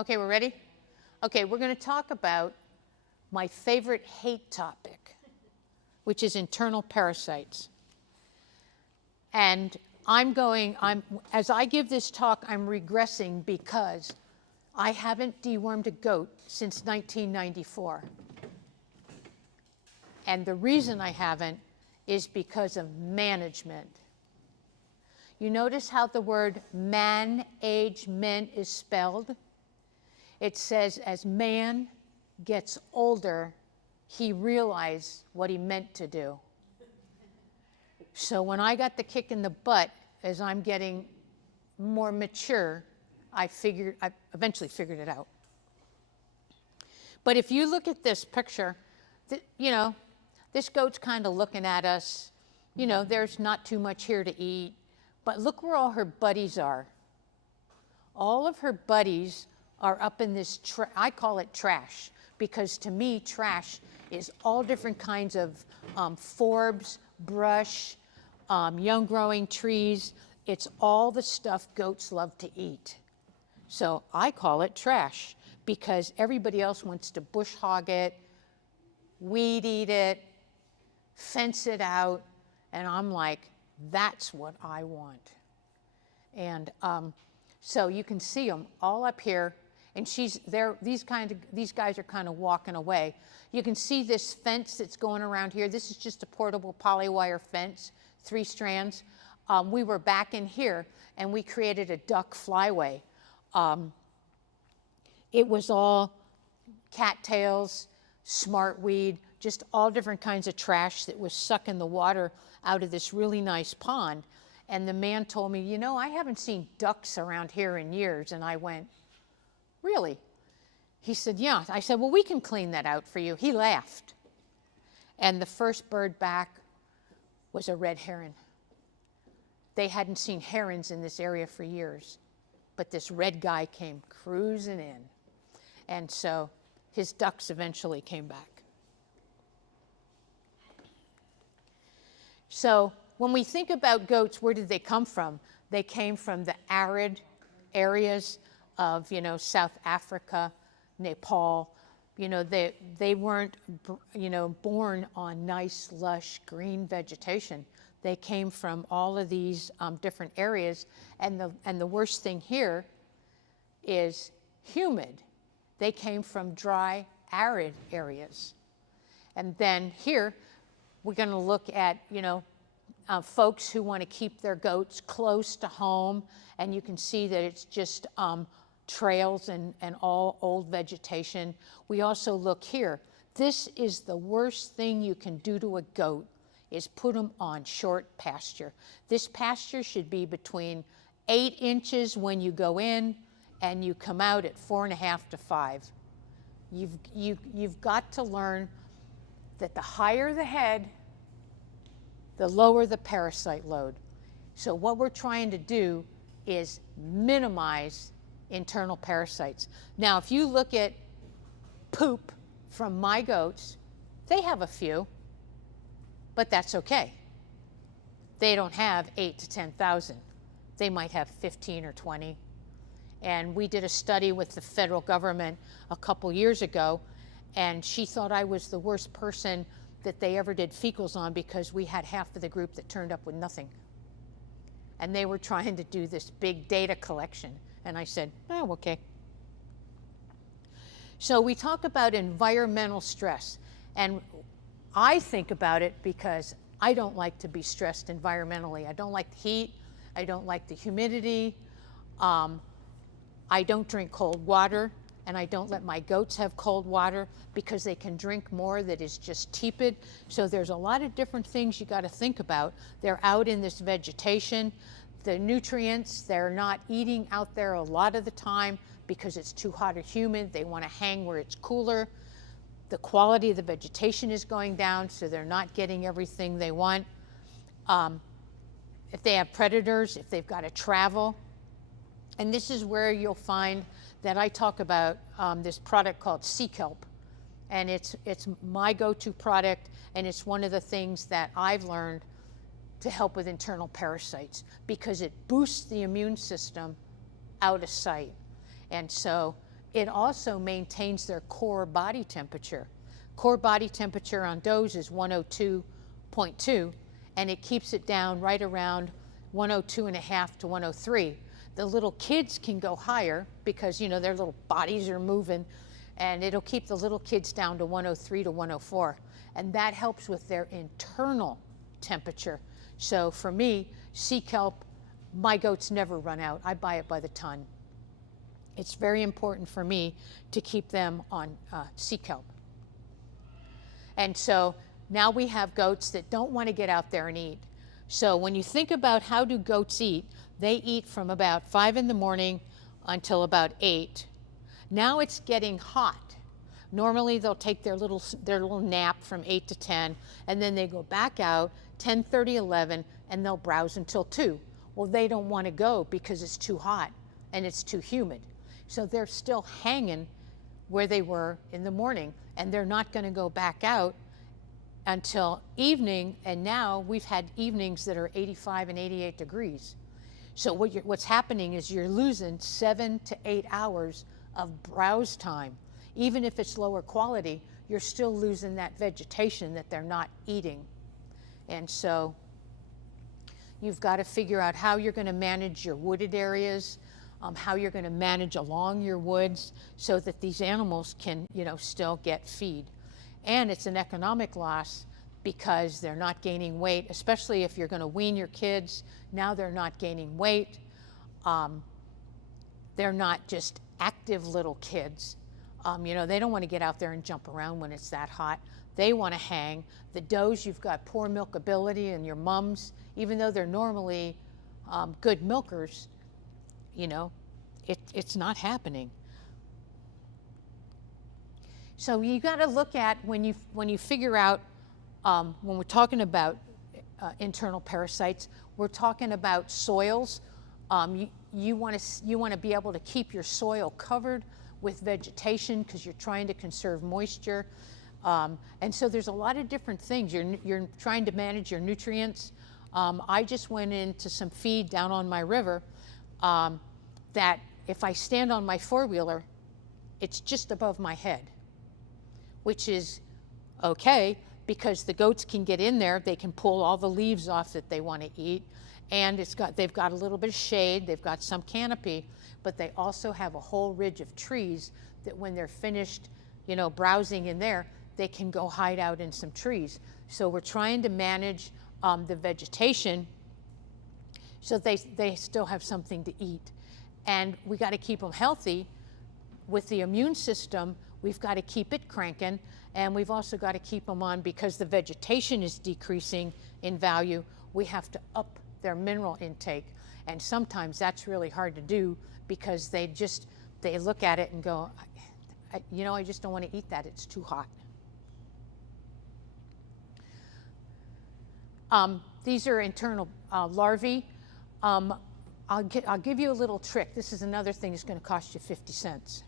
Okay, we're ready? Okay, we're going to talk about my favorite hate topic, which is internal parasites. And as I give this talk, I'm regressing because I haven't dewormed a goat since 1994. And the reason I haven't is because of management. You notice how the word management is spelled? It says, as man gets older, he realized what he meant to do. So when I got the kick in the butt, as I'm getting more mature, I eventually figured it out. But if you look at this picture, this goat's kind of looking at us. There's not too much here to eat. But look where all her buddies are. All of her buddies are up in this, I call it trash, because to me, trash is all different kinds of forbs, brush, young growing trees. It's all the stuff goats love to eat. So I call it trash because everybody else wants to bush hog it, weed eat it, fence it out, and I'm like, that's what I want. And so you can see them all up here, and these guys are kind of walking away. You can see this fence that's going around here. This is just a portable polywire fence, 3 strands. We were back in here, and we created a duck flyway. It was all cattails, smartweed, just all different kinds of trash that was sucking the water out of this really nice pond. And the man told me, I haven't seen ducks around here in years. And I went, really? He said, yeah. I said, well, we can clean that out for you. He laughed. And the first bird back was a red heron. They hadn't seen herons in this area for years. But this red guy came cruising in. And so his ducks eventually came back. So when we think about goats, where did they come from? They came from the arid areas of, South Africa, Nepal. They weren't, born on nice, lush, green vegetation. They came from all of these different areas. And the worst thing here is humid. They came from dry, arid areas. And then here, we're going to look at, folks who want to keep their goats close to home. And you can see that it's just trails and all old vegetation. We also look here. This is the worst thing you can do to a goat, is put them on short pasture. This pasture should be between 8 inches when you go in, and you come out at 4.5 to 5. You've got to learn that the higher the head, the lower the parasite load. So what we're trying to do is minimize internal parasites. Now, if you look at poop from my goats, they have a few, but that's okay. They don't have 8 to 10,000. They might have 15 or 20. And we did a study with the federal government a couple years ago, and she thought I was the worst person that they ever did fecals on because we had half of the group that turned up with nothing. And they were trying to do this big data collection. And I said, oh, okay. So we talk about environmental stress. And I think about it because I don't like to be stressed environmentally. I don't like the heat. I don't like the humidity. I don't drink cold water, and I don't let my goats have cold water because they can drink more that is just tepid. So there's a lot of different things you got to think about. They're out in this vegetation. The nutrients, they're not eating out there a lot of the time because it's too hot or humid. They want to hang where it's cooler. The quality of the vegetation is going down, so they're not getting everything they want. If they have predators, if they've got to travel. And this is where you'll find that I talk about this product called sea kelp. And it's my go-to product, and it's one of the things that I've learned to help with internal parasites because it boosts the immune system out of sight. And so it also maintains their core body temperature. Core body temperature on does is 102.2, and it keeps it down right around 102.5 to 103. The little kids can go higher because, you know, their little bodies are moving, and it'll keep the little kids down to 103 to 104. And that helps with their internal temperature. So for me, sea kelp, my goats never run out. I buy it by the ton. It's very important for me to keep them on sea kelp. And so now we have goats that don't want to get out there and eat. So when you think about how do goats eat, they eat from about 5 in the morning until about 8. Now it's getting hot. Normally they'll take their little nap from 8 to 10, and then they go back out 10:30, 11, and they'll browse until 2. Well, they don't want to go because it's too hot and it's too humid. So they're still hanging where they were in the morning, and they're not going to go back out until evening. And now we've had evenings that are 85 and 88 degrees. So what's happening is you're losing 7 to 8 hours of browse time. Even if it's lower quality, you're still losing that vegetation that they're not eating. And so you've got to figure out how you're going to manage your wooded areas, how you're going to manage along your woods so that these animals can, you know, still get feed. And it's an economic loss because they're not gaining weight, especially if you're going to wean your kids. Now they're not gaining weight. They're not just active little kids. You know, they don't want to get out there and jump around when it's that hot. They want to hang. The does, you've got poor milkability, and your mums, even though they're normally good milkers, you know, it's not happening. So you got to look at when you figure out when we're talking about internal parasites, we're talking about soils. You want to be able to keep your soil covered with vegetation because you're trying to conserve moisture. And so there's a lot of different things. You're trying to manage your nutrients. I just went into some feed down on my river that if I stand on my four-wheeler, it's just above my head, which is okay because the goats can get in there. They can pull all the leaves off that they want to eat. And they've got a little bit of shade, they've got some canopy, but they also have a whole ridge of trees that when they're finished, you know, browsing in there, they can go hide out in some trees. So we're trying to manage the vegetation so they still have something to eat. And we got to keep them healthy. With the immune system, we've got to keep it cranking, and we've also got to keep them on because the vegetation is decreasing in value. We have to up their mineral intake, and sometimes that's really hard to do because they look at it and go, you know, I just don't want to eat that, it's too hot. These are internal larvae. I'll give you a little trick. This is another thing that's going to cost you 50 cents.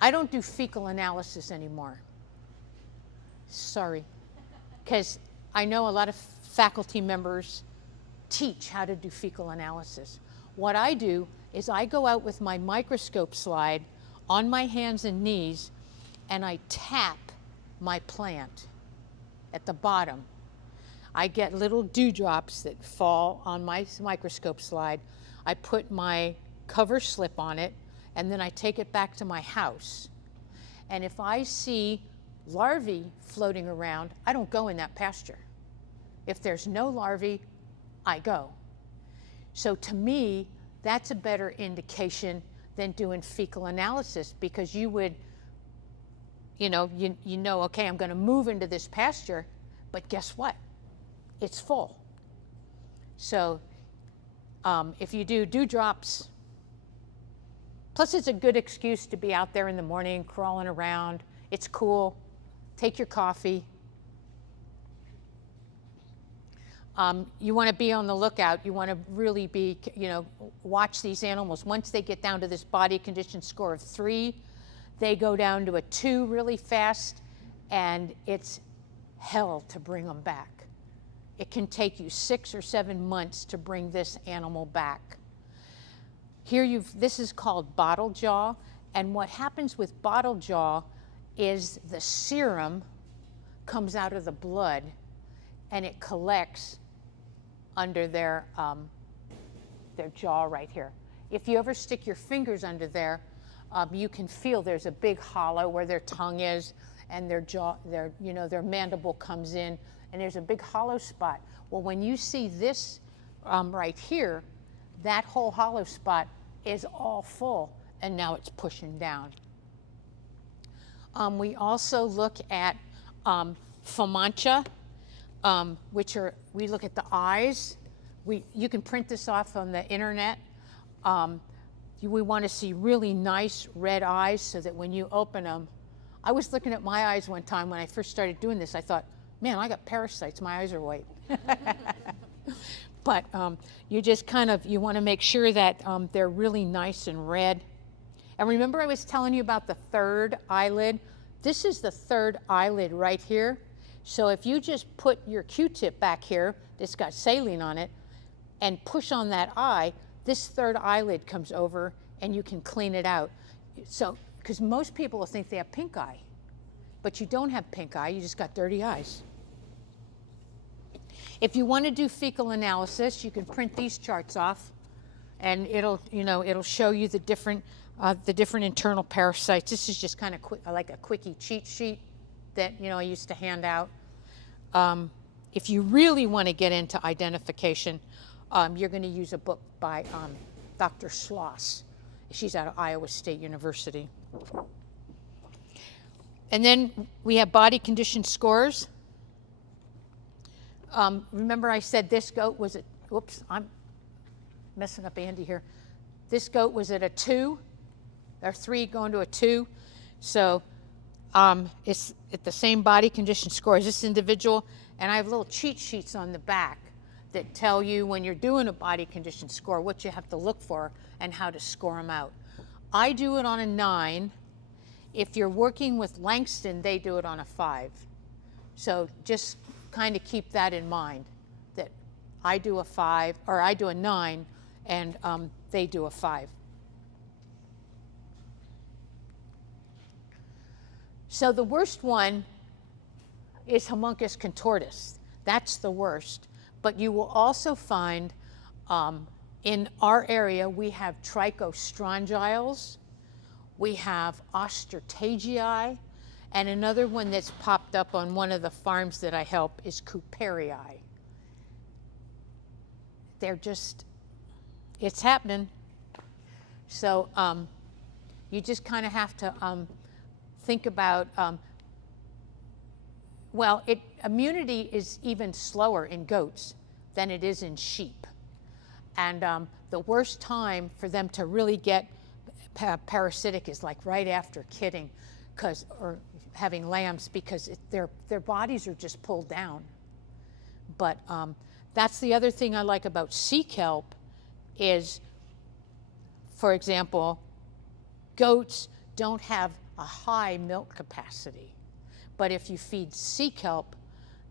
I don't do fecal analysis anymore. Sorry, because I know a lot of faculty members teach how to do fecal analysis. What I do is I go out with my microscope slide on my hands and knees, and I tap my plant at the bottom. I get little dewdrops that fall on my microscope slide. I put my cover slip on it, and then I take it back to my house. And if I see larvae floating around, I don't go in that pasture. If there's no larvae, I go. So to me, that's a better indication than doing fecal analysis, because you would, you know, okay, I'm going to move into this pasture, but guess what? It's full. So if you do dewdrops, plus it's a good excuse to be out there in the morning crawling around. It's cool. Take your coffee. You want to be on the lookout. You want to really be, you know, watch these animals. Once they get down to this body condition score of 3, they go down to a 2 really fast, and it's hell to bring them back. It can take you 6 or 7 months to bring this animal back. This is called bottle jaw, and what happens with bottle jaw is the serum comes out of the blood and it collects under their jaw right here. If you ever stick your fingers under there, you can feel there's a big hollow where their tongue is, and their jaw, their mandible comes in, and there's a big hollow spot. Well, when you see this right here, that whole hollow spot is all full, and now it's pushing down. We also look at fomantia, we look at the eyes. You can print this off on the internet. We want to see really nice red eyes so that when you open them, I was looking at my eyes one time when I first started doing this. I thought, man, I got parasites. My eyes are white. But you just you want to make sure that they're really nice and red. And remember I was telling you about the third eyelid? This is the third eyelid right here. So if you just put your Q-tip back here, that's got saline on it, and push on that eye, this third eyelid comes over and you can clean it out. So, because most people will think they have pink eye, but you don't have pink eye, you just got dirty eyes. If you want to do fecal analysis, you can print these charts off, and it'll show you the different internal parasites. This is just kind of like a quickie cheat sheet that I used to hand out. If you really want to get into identification, you're going to use a book by Dr. Schloss. She's out of Iowa State University. And then we have body condition scores. Remember I said this goat was at, whoops, I'm messing up Andy here. This goat was at a 2, or 3 going to a 2. So it's at the same body condition score as this individual. And I have little cheat sheets on the back that tell you when you're doing a body condition score what you have to look for and how to score them out. I do it on a 9. If you're working with Langston, they do it on a 5. So just kind of keep that in mind, that I do a 5, or I do a 9, and they do a 5. So the worst one is Homunculus contortus. That's the worst. But you will also find in our area, we have trichostrongyles, we have ostertagii, and another one that's popped up on one of the farms that I help is Couperii. They're just, it's happening. So you just kind of have to think about, immunity is even slower in goats than it is in sheep. And the worst time for them to really get parasitic is like right after kidding, or having lambs, because their bodies are just pulled down. But that's the other thing I like about sea kelp is, for example, goats don't have a high milk capacity. But if you feed sea kelp,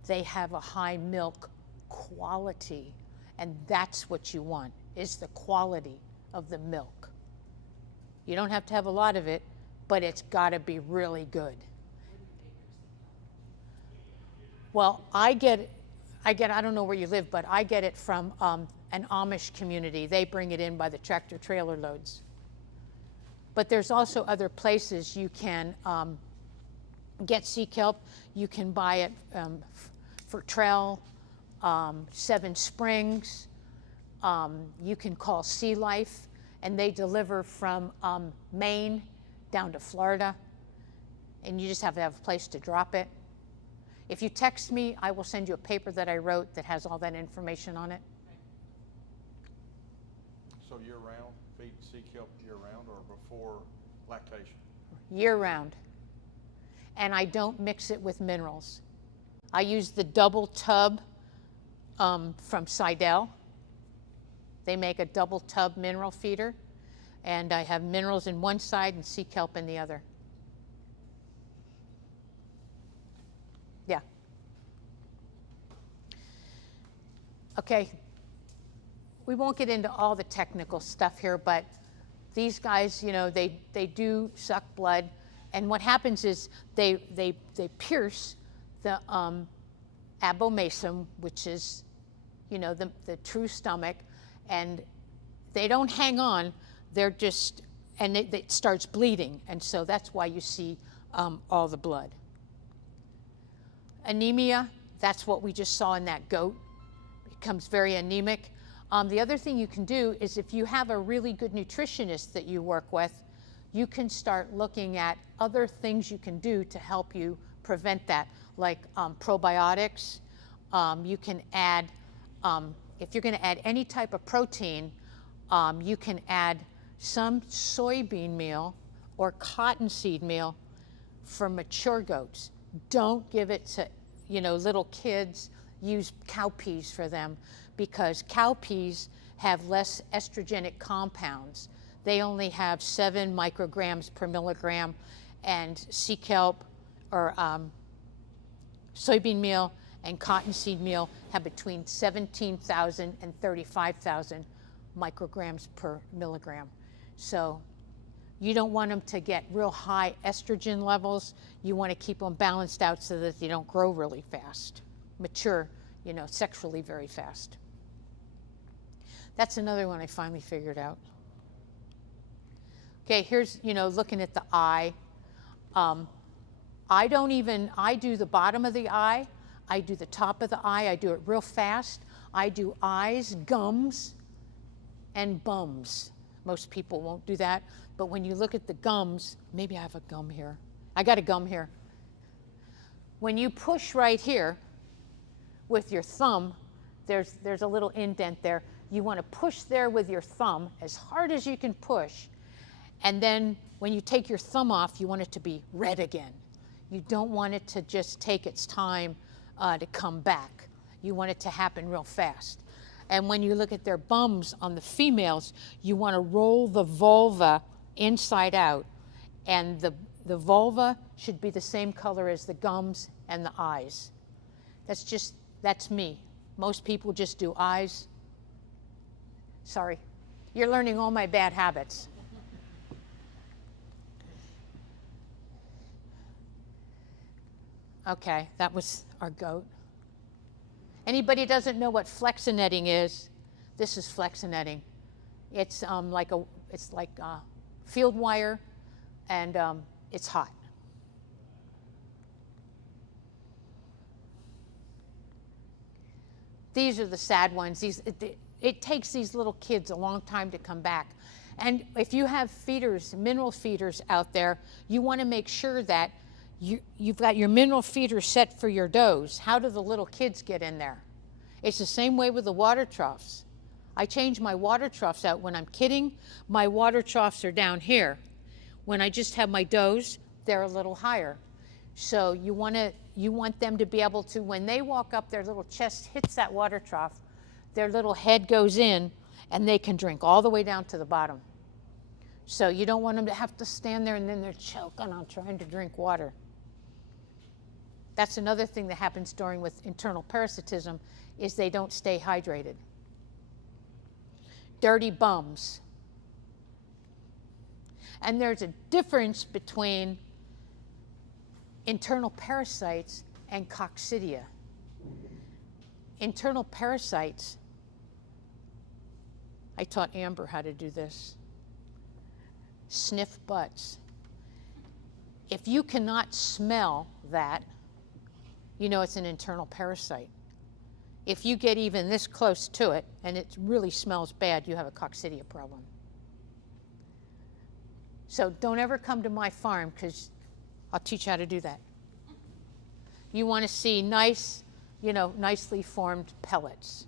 they have a high milk quality. And that's what you want, is the quality of the milk. You don't have to have a lot of it, but it's got to be really good. Well, I don't know where you live, but I get it from an Amish community. They bring it in by the tractor trailer loads. But there's also other places you can get sea kelp. You can buy it for Trail, Seven Springs. You can call Sea Life, and they deliver from Maine down to Florida, and you just have to have a place to drop it. If you text me, I will send you a paper that I wrote that has all that information on it. So year-round, feed sea kelp year-round or before lactation? Year-round. And I don't mix it with minerals. I use the double tub from Seidel. They make a double tub mineral feeder, and I have minerals in one side and sea kelp in the other. Yeah. Okay. We won't get into all the technical stuff here, but These guys, they do suck blood, and what happens is they pierce the abomasum, which is, the true stomach, and they don't hang on. They're just, and it starts bleeding, and so that's why you see all the blood. Anemia, that's what we just saw in that goat. It becomes very anemic. The other thing you can do is if you have a really good nutritionist that you work with, you can start looking at other things you can do to help you prevent that, like probiotics. You can add, if you're going to add any type of protein, you can add some soybean meal or cottonseed meal for mature goats. Don't give it to, little kids. Use cowpeas for them, because cowpeas have less estrogenic compounds. They only have 7 micrograms per milligram, and sea kelp or soybean meal and cottonseed meal have between 17,000 and 35,000 micrograms per milligram. So you don't want them to get real high estrogen levels. You want to keep them balanced out so that they don't grow really fast, mature, sexually very fast. That's another one I finally figured out. Okay, here's, looking at the eye. I do the bottom of the eye. I do the top of the eye. I do it real fast. I do eyes, gums, and bums. Most people won't do that. But when you look at the gums, maybe I have a gum here. I got a gum here. When you push right here with your thumb, there's a little indent there. You want to push there with your thumb as hard as you can push. And then when you take your thumb off, you want it to be red again. You don't want it to just take its time to come back. You want it to happen real fast. And when you look at their bums on the females, you want to roll the vulva inside out. And the vulva should be the same color as the gums and the eyes. That's me. Most people just do eyes. Sorry, you're learning all my bad habits. Okay, that was our goat. Anybody doesn't know what flexinetting is? This is flexinetting. It's like field wire, and it's hot. These are the sad ones. It takes these little kids a long time to come back. And if you have feeders, mineral feeders out there, you want to make sure that you've got your mineral feeder set for your does. How do the little kids get in there? It's the same way with the water troughs. I change my water troughs out. When I'm kidding, my water troughs are down here. When I just have my does, they're a little higher. So you want them to be able to, when they walk up, their little chest hits that water trough, their little head goes in, and they can drink all the way down to the bottom. So you don't want them to have to stand there and then they're choking on trying to drink water. That's another thing that happens with internal parasitism, is they don't stay hydrated. Dirty bums. And there's a difference between internal parasites and coccidia. Internal parasites, I taught Amber how to do this. Sniff butts. If you cannot smell that, you know it's an internal parasite. If you get even this close to it and it really smells bad, you have a coccidia problem. So don't ever come to my farm, because I'll teach you how to do that. You want to see nice, nicely formed pellets.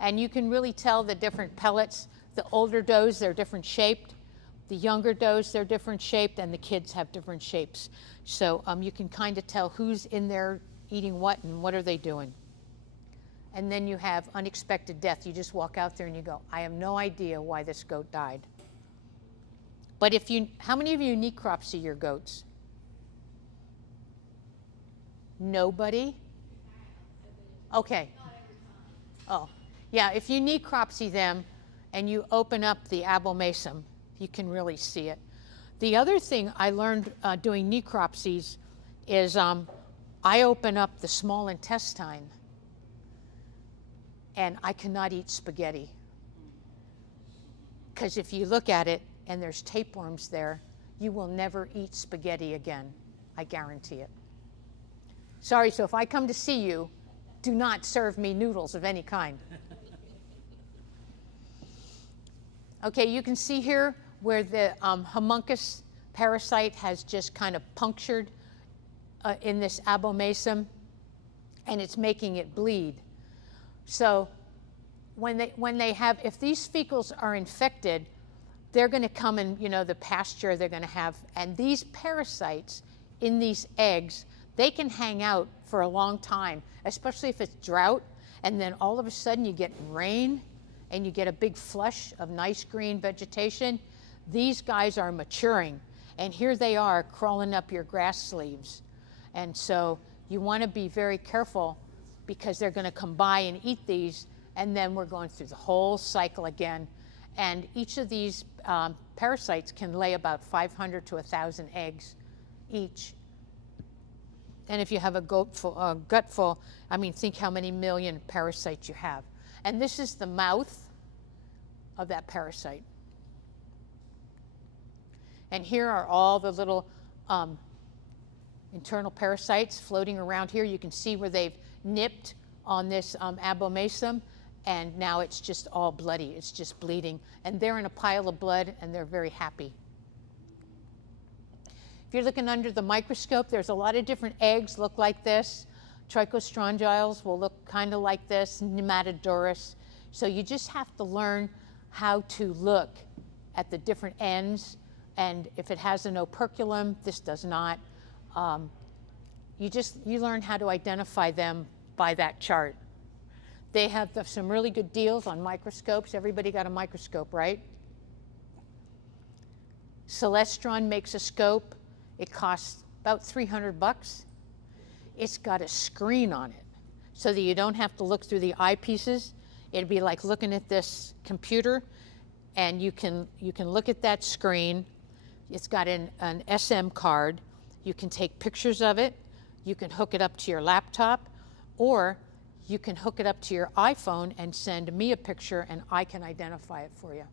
And you can really tell the different pellets. The older does, they're different shaped. The younger does, they're different shaped, and the kids have different shapes. So you can kind of tell who's in there eating what and what are they doing. And then you have unexpected death. You just walk out there and you go, I have no idea why this goat died. But how many of you necropsy your goats? Nobody? Okay. Oh, yeah, if you necropsy them and you open up the abomasum You can really see it. The other thing I learned doing necropsies is I open up the small intestine and I cannot eat spaghetti. Because if you look at it and there's tapeworms there, you will never eat spaghetti again. I guarantee it. Sorry, so if I come to see you, do not serve me noodles of any kind. Okay, you can see here where the homunculus parasite has just kind of punctured in this abomasum, and it's making it bleed. So when they have, if these fecals are infected, they're going to come in, you know, the pasture they're going to have, and these parasites in these eggs, they can hang out for a long time, especially if it's drought, and then all of a sudden you get rain and you get a big flush of nice green vegetation. These guys are maturing, and here they are crawling up your grass leaves. And so you want to be very careful because they're going to come by and eat these, and then we're going through the whole cycle again. And each of these parasites can lay about 500 to 1,000 eggs each. And if you have a gut full, I mean, think how many million parasites you have. And this is the mouth of that parasite. And here are all the little internal parasites floating around here. You can see where they've nipped on this abomasum, and now it's just all bloody. It's just bleeding. And they're in a pile of blood, and they're very happy. If you're looking under the microscope, there's a lot of different eggs look like this. Trichostrongyles will look kind of like this, Nematodorus. So you just have to learn how to look at the different ends, and if it has an operculum, this does not. You learn how to identify them by that chart. They have some really good deals on microscopes. Everybody got a microscope, right? Celestron makes a scope. It costs about $300. It's got a screen on it so that you don't have to look through the eyepieces. It'd be like looking at this computer, and you can look at that screen. It's got an SM card. You can take pictures of it. You can hook it up to your laptop, or you can hook it up to your iPhone and send me a picture, and I can identify it for you.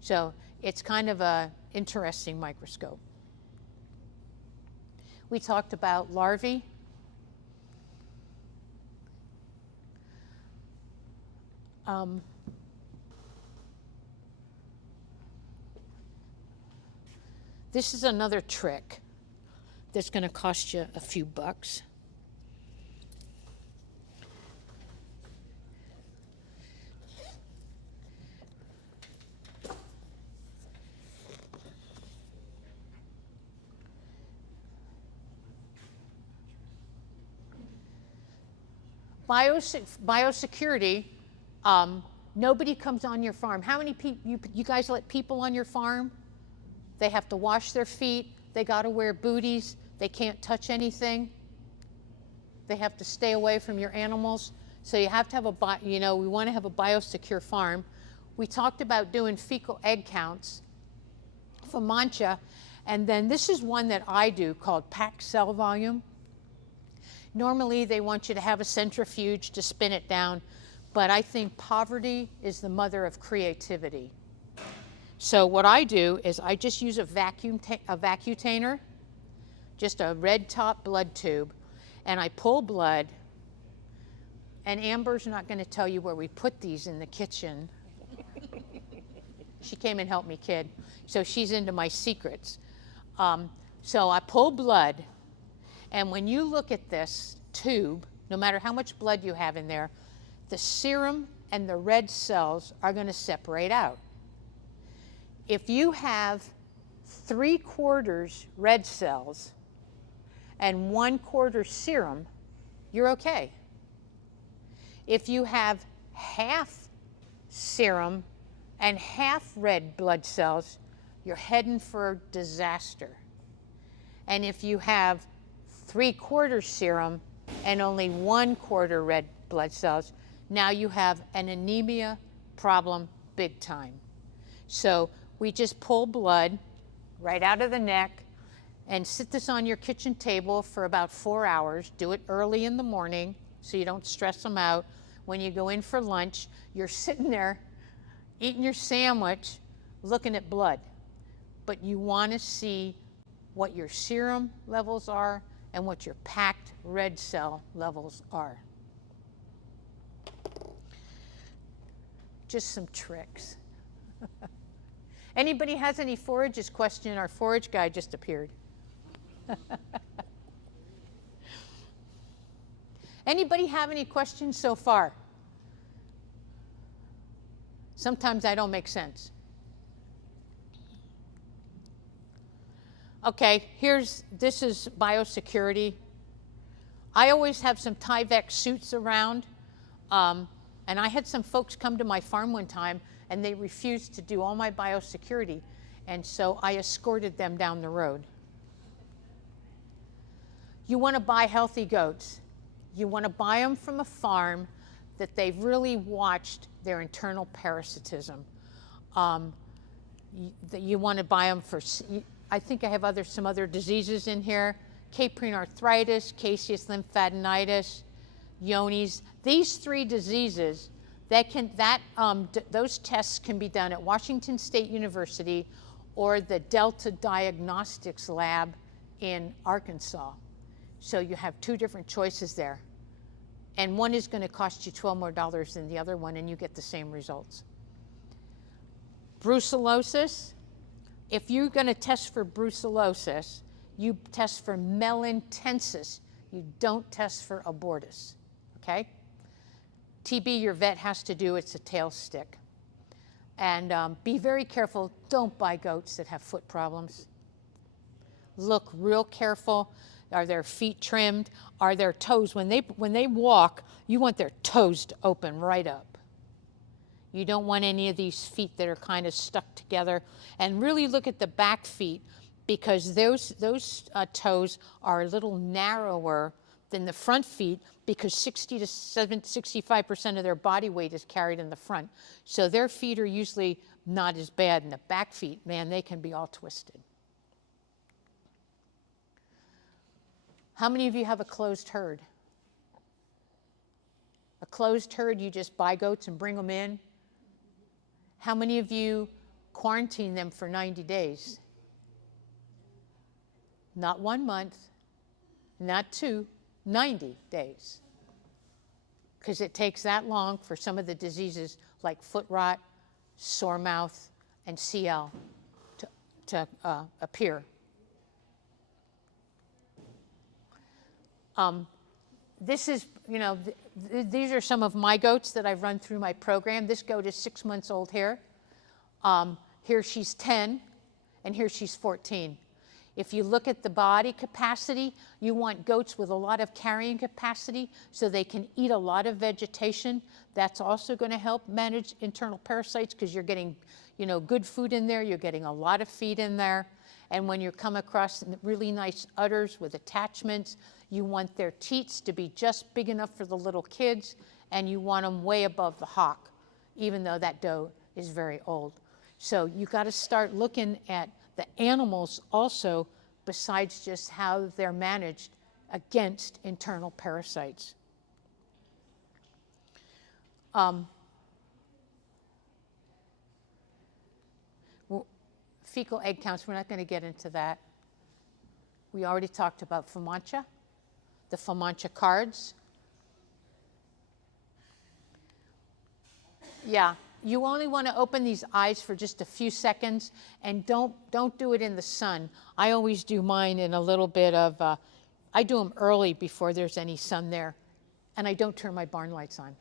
So it's kind of an interesting microscope. We talked about larvae. This is another trick that's going to cost you a few bucks. Biosecurity, nobody comes on your farm. How many people, you guys let people on your farm? They have to wash their feet. They got to wear booties. They can't touch anything. They have to stay away from your animals. So you have to have we want to have a biosecure farm. We talked about doing fecal egg counts for mancha, and then this is one that I do called packed cell volume. Normally, they want you to have a centrifuge to spin it down, but I think poverty is the mother of creativity. So what I do is I just use a vacutainer, just a red top blood tube, and I pull blood, and Amber's not going to tell you where we put these in the kitchen. She came and helped me kid, so she's into my secrets. So I pull blood, and when you look at this tube, no matter how much blood you have in there, the serum and the red cells are going to separate out. If you have 3/4 red cells and 1/4 serum, you're okay. If you have half serum and half red blood cells, you're heading for disaster. And if you have 3/4 serum and only 1/4 red blood cells, now you have an anemia problem big time. So We just pull blood right out of the neck and sit this on your kitchen table for about 4 hours. Do it early in the morning so you don't stress them out. When you go in for lunch, you're sitting there eating your sandwich, looking at blood. But you want to see what your serum levels are and what your packed red cell levels are. Just some tricks. Anybody has any forages question? Our forage guy just appeared. Anybody have any questions so far? Sometimes I don't make sense. Okay, this is biosecurity. I always have some Tyvek suits around, and I had some folks come to my farm one time and they refused to do all my biosecurity, and so I escorted them down the road. You want to buy healthy goats. You want to buy them from a farm that they've really watched their internal parasitism. You want to buy them for, I think I have some other diseases in here, caprine arthritis, caseous lymphadenitis, Johne's. These 3 diseases, those tests can be done at Washington State University or the Delta Diagnostics Lab in Arkansas. So you have 2 different choices there. And one is going to cost you $12 more than the other one, and you get the same results. Brucellosis. If you're going to test for brucellosis, you test for melentensis. You don't test for abortus, okay? TB, your vet has to do, it's a tail stick. And be very careful. Don't buy goats that have foot problems. Look real careful. Are their feet trimmed? Are their toes, when they walk, you want their toes to open right up. You don't want any of these feet that are kind of stuck together. And really look at the back feet, because those toes are a little narrower than the front feet, because 65% of their body weight is carried in the front. So their feet are usually not as bad. And the back feet, man, they can be all twisted. How many of you have a closed herd? A closed herd, you just buy goats and bring them in? How many of you quarantine them for 90 days? Not 1 month, not 2, 90 days. Because it takes that long for some of the diseases like foot rot, sore mouth, and CL to appear. This is, these are some of my goats that I've run through my program. This goat is 6 months old here. Here she's 10, and here she's 14. If you look at the body capacity, you want goats with a lot of carrying capacity so they can eat a lot of vegetation. That's also going to help manage internal parasites, because you're getting, good food in there. You're getting a lot of feed in there. And when you come across really nice udders with attachments, you want their teats to be just big enough for the little kids, and you want them way above the hock, even though that doe is very old. So you got to start looking at the animals also, besides just how they're managed against internal parasites. Fecal egg counts, we're not going to get into that. We already talked about FAMACHA, the FAMACHA cards. Yeah, you only want to open these eyes for just a few seconds, and don't do it in the sun. I always do mine in a little bit of, I do them early before there's any sun there, and I don't turn my barn lights on.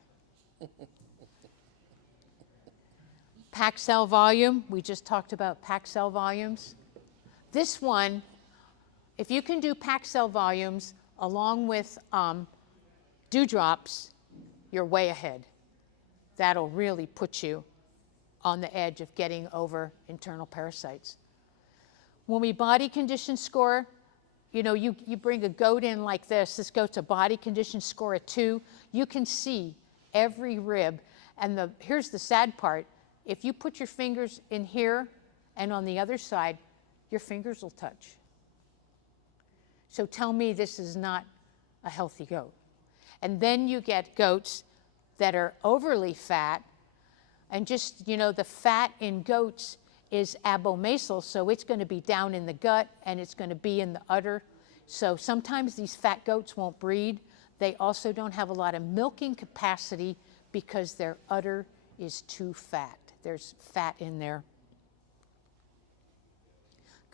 Pack cell volume, we just talked about pack cell volumes. This one, if you can do pack cell volumes along with dewdrops, you're way ahead. That'll really put you on the edge of getting over internal parasites. When we body condition score, you bring a goat in like this goat's a body condition score of 2, you can see every rib. And here's the sad part. If you put your fingers in here and on the other side, your fingers will touch. So tell me this is not a healthy goat. And then you get goats that are overly fat, and just, you know, the fat in goats is abomasal, so it's going to be down in the gut and it's going to be in the udder. So sometimes these fat goats won't breed. They also don't have a lot of milking capacity because their udder is too fat. There's fat in there.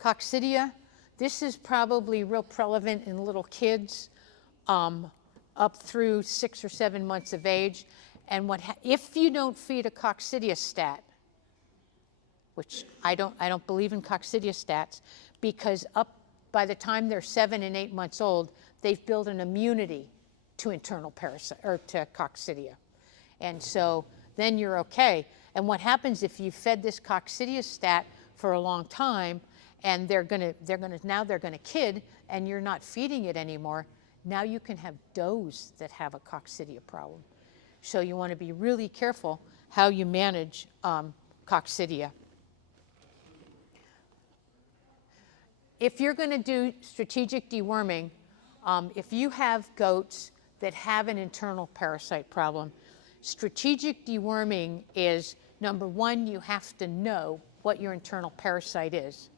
Coccidia, this is probably real prevalent in little kids up through 6 or 7 months of age. And if you don't feed a coccidiostat, which I don't believe in coccidiostats, because up by the time they're 7 and 8 months old, they've built an immunity to internal parasite or to coccidia, and so then you're okay. And what happens if you fed this coccidiostat for a long time, and they're gonna kid, and you're not feeding it anymore? Now you can have does that have a coccidia problem. So you want to be really careful how you manage coccidia. If you're going to do strategic deworming, if you have goats that have an internal parasite problem, strategic deworming is, number one, you have to know what your internal parasite is,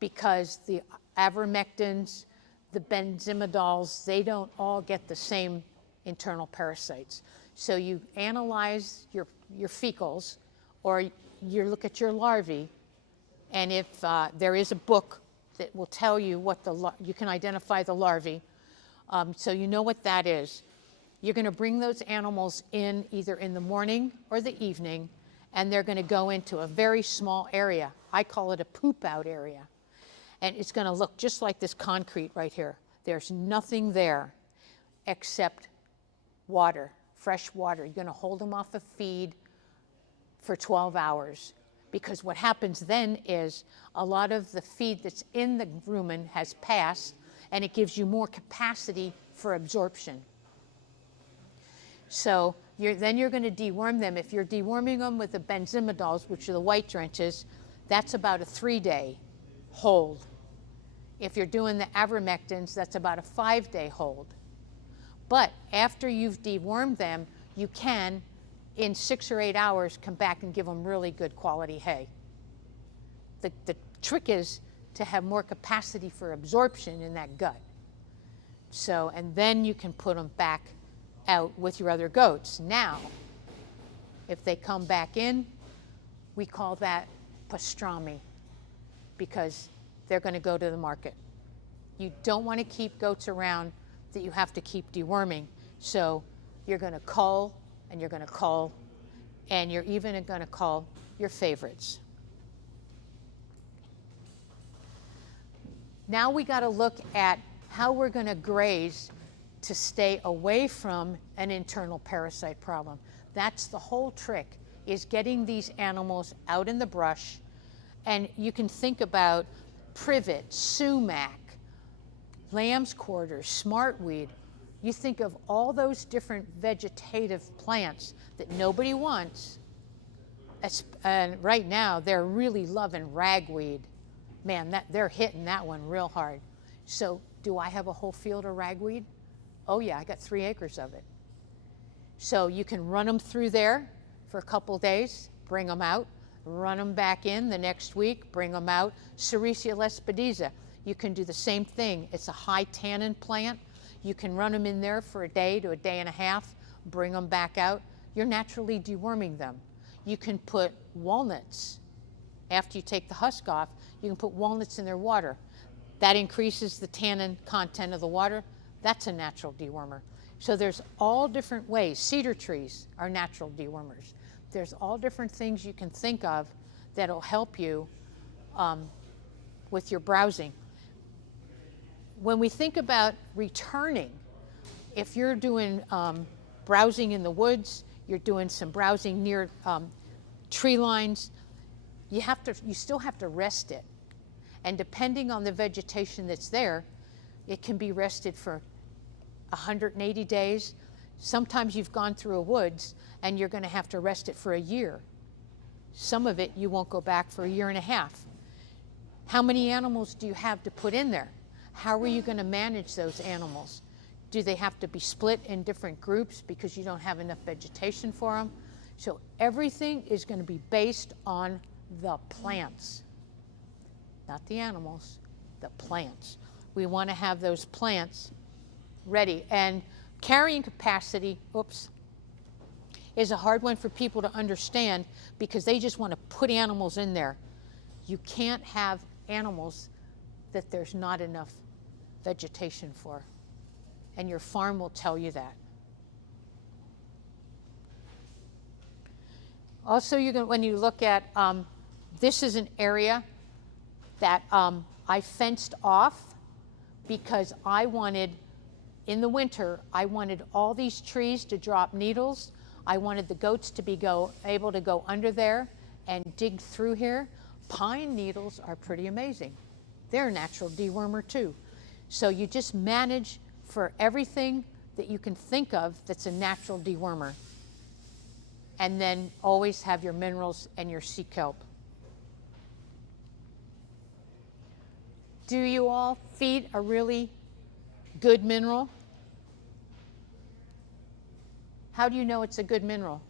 because the ivermectins, the benzimidols, they don't all get the same internal parasites. So you analyze your fecals, or you look at your larvae, and if there is a book that will tell you what you can identify the larvae, so you know what that is. You're going to bring those animals in either in the morning or the evening, and they're going to go into a very small area. I call it a poop out area. And it's going to look just like this concrete right here. There's nothing there except water, fresh water. You're going to hold them off a feed for 12 hours. Because what happens then is a lot of the feed that's in the rumen has passed, and it gives you more capacity for absorption. So then you're going to deworm them. If you're deworming them with the benzimidols, which are the white drenches, that's about a 3-day hold. If you're doing the ivermectins, that's about a 5-day hold. But after you've dewormed them, you can, in 6 or 8 hours, come back and give them really good quality hay. The trick is to have more capacity for absorption in that gut. So, and then you can put them back out with your other goats. Now, if they come back in, we call that pastrami, because they're going to go to the market. You don't want to keep goats around that you have to keep deworming. So you're going to cull, and you're going to cull, and you're even going to cull your favorites. Now we got to look at how we're going to graze to stay away from an internal parasite problem. That's the whole trick, is getting these animals out in the brush. And you can think about privet, sumac, lamb's quarters, smartweed. You think of all those different vegetative plants that nobody wants. And right now, they're really loving ragweed. Man, they're hitting that one real hard. So do I have a whole field of ragweed? Oh yeah, I got 3 acres of it. So you can run them through there for a couple days, bring them out, run them back in the next week, bring them out. Sericea lespedeza, you can do the same thing. It's a high tannin plant. You can run them in there for a day to a day and a half, bring them back out. You're naturally deworming them. You can put walnuts. After you take the husk off, you can put walnuts in their water. That increases the tannin content of the water. That's a natural dewormer. So there's all different ways. Cedar trees are natural dewormers. There's all different things you can think of that'll help you with your browsing. When we think about returning, if you're doing browsing in the woods, you're doing some browsing near tree lines, you still have to rest it. And depending on the vegetation that's there, it can be rested for 180 days. Sometimes you've gone through a woods and you're going to have to rest it for a year. Some of it you won't go back for a year and a half. How many animals do you have to put in there? How are you going to manage those animals? Do they have to be split in different groups because you don't have enough vegetation for them? So everything is going to be based on the plants, not the animals, the plants. We want to have those plants ready. And carrying capacity, is a hard one for people to understand because they just want to put animals in there. You can't have animals that there's not enough vegetation for. And your farm will tell you that. Also, when you look at, this is an area that I fenced off because I wanted, in the winter, I wanted all these trees to drop needles. I wanted the goats to be able to go under there and dig through here. Pine needles are pretty amazing. They're a natural dewormer too. So you just manage for everything that you can think of that's a natural dewormer. And then always have your minerals and your sea kelp. Do you all feed a really good mineral? How do you know it's a good mineral?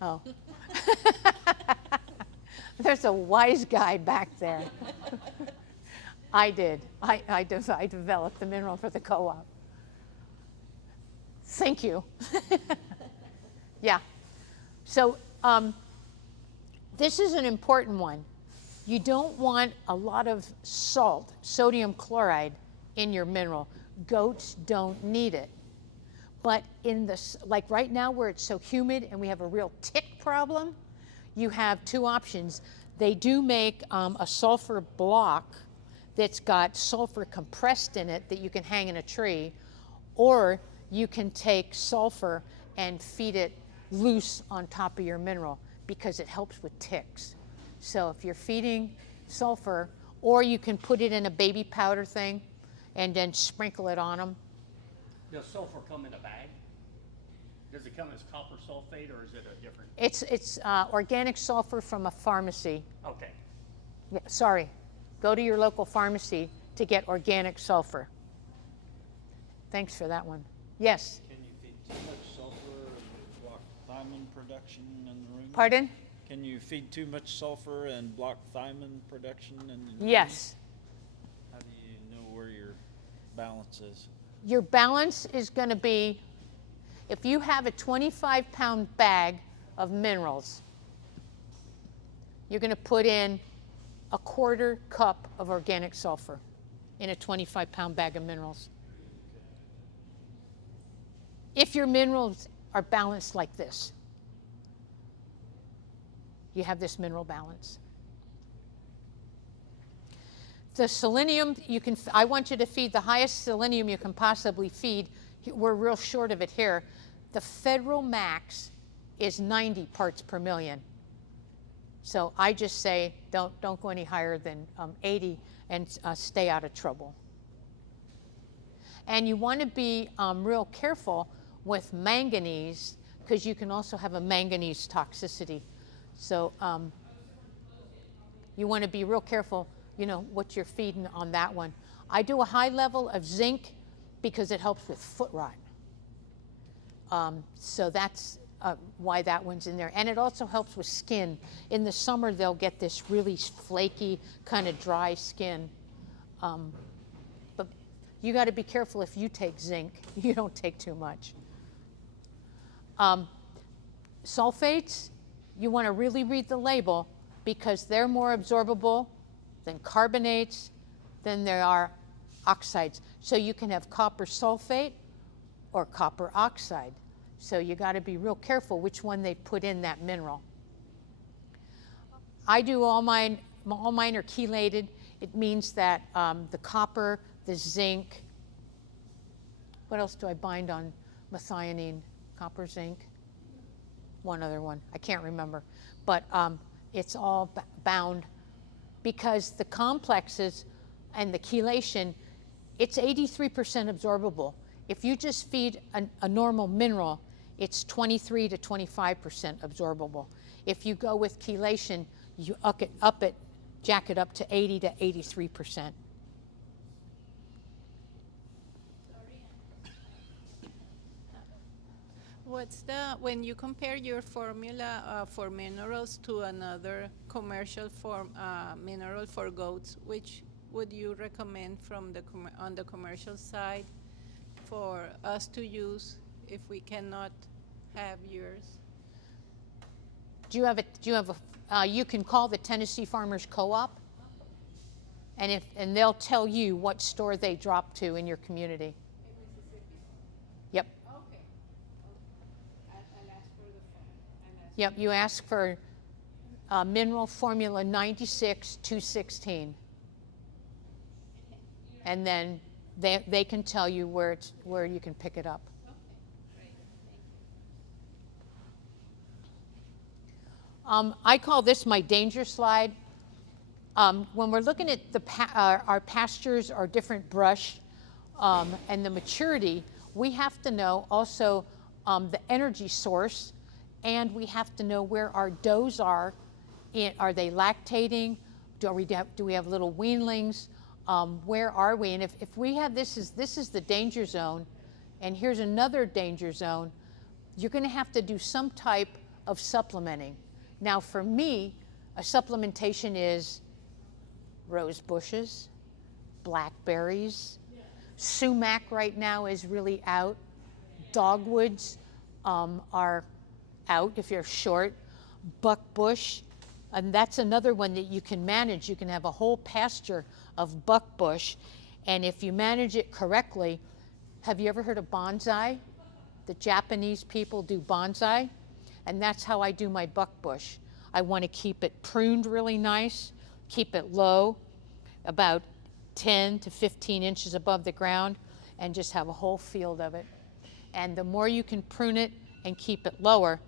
Oh. There's a wise guy back there. I did. I developed the mineral for the co-op. Thank you. Yeah. So this is an important one. You don't want a lot of salt, sodium chloride, in your mineral. Goats don't need it. But in this, like right now where it's so humid and we have a real tick problem, you have two options. They do make a sulfur block that's got sulfur compressed in it that you can hang in a tree, or you can take sulfur and feed it loose on top of your mineral because it helps with ticks. So if you're feeding sulfur, or you can put it in a baby powder thing and then sprinkle it on them. Does sulfur come in a bag? Does it come as copper sulfate, or is it a different? It's organic sulfur from a pharmacy. Okay. Yeah, sorry. Go to your local pharmacy to get organic sulfur. Thanks for that one. Yes? Can you feed too much sulfur and block thymine production in the rumen? Pardon? Can you feed too much sulfur and block thymine production in the rumen? Yes. How do you know where your balance is? Your balance is going to be, if you have a 25-pound bag of minerals, you're going to put in a 1/4 cup of organic sulfur in a 25-pound bag of minerals. If your minerals are balanced like this, you have this mineral balance. The selenium, I want you to feed the highest selenium you can possibly feed. We're real short of it here. The federal max is 90 parts per million. So I just say don't go any higher than 80 and stay out of trouble. And you want to be real careful with manganese because you can also have a manganese toxicity. So you want to be real careful, you know, what you're feeding on that one. I do a high level of zinc because it helps with foot rot. So that's why that one's in there. And it also helps with skin. In the summer, they'll get this really flaky, kind of dry skin. But you got to be careful if you take zinc. You don't take too much. Sulfates, you want to really read the label because they're more absorbable than carbonates, than there are oxides. So you can have copper sulfate or copper oxide. So you got to be real careful which one they put in that mineral. I do all mine are chelated. It means that the copper, the zinc, what else do I bind on methionine? Copper, zinc, one other one, I can't remember. But it's all bound because the complexes and the chelation, it's 83% absorbable. If you just feed a normal mineral, it's 23 to 25% absorbable. If you go with chelation, you up it jack it up to 80 to 83%. When you compare your formula for minerals to another commercial mineral for goats, which would you recommend from on the commercial side for us to use if we cannot have yours? You can call the Tennessee Farmers Co-op, and they'll tell you what store they drop to in your community. In Mississippi. Yep. Okay. I'll ask for the phone. Yep, you ask for mineral formula 96-216. And then they can tell you where you can pick it up. Okay, great. Thank you. I call this my danger slide. When we're looking at our pastures, our different brush, and the maturity, we have to know also the energy source, and we have to know where our does are. Are they lactating? Do we have little weanlings? Where are we? And if we have this is the danger zone, and here's another danger zone, you're going to have to do some type of supplementing. Now, for me, a supplementation is rose bushes, blackberries, sumac right now is really out, dogwoods are out if you're short, buckbush, and that's another one that you can manage. You can have a whole pasture of buckbush, and if you manage it correctly, have you ever heard of bonsai? The Japanese people do bonsai, and that's how I do my buckbush. I want to keep it pruned really nice, keep it low, about 10 to 15 inches above the ground, and just have a whole field of it. And the more you can prune it and keep it lower,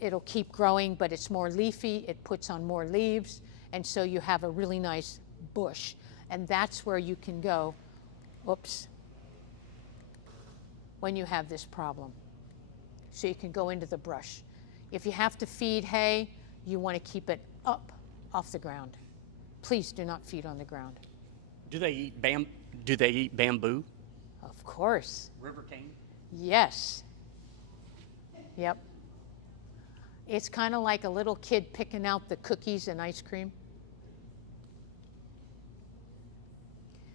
it'll keep growing, but it's more leafy, it puts on more leaves, and so you have a really nice bush. And that's where you can go, oops, when you have this problem. So you can go into the brush. If you have to feed hay, you want to keep it up off the ground. Please do not feed on the ground. Do they eat bamboo? Of course. River cane? Yes. Yep. It's kind of like a little kid picking out the cookies and ice cream.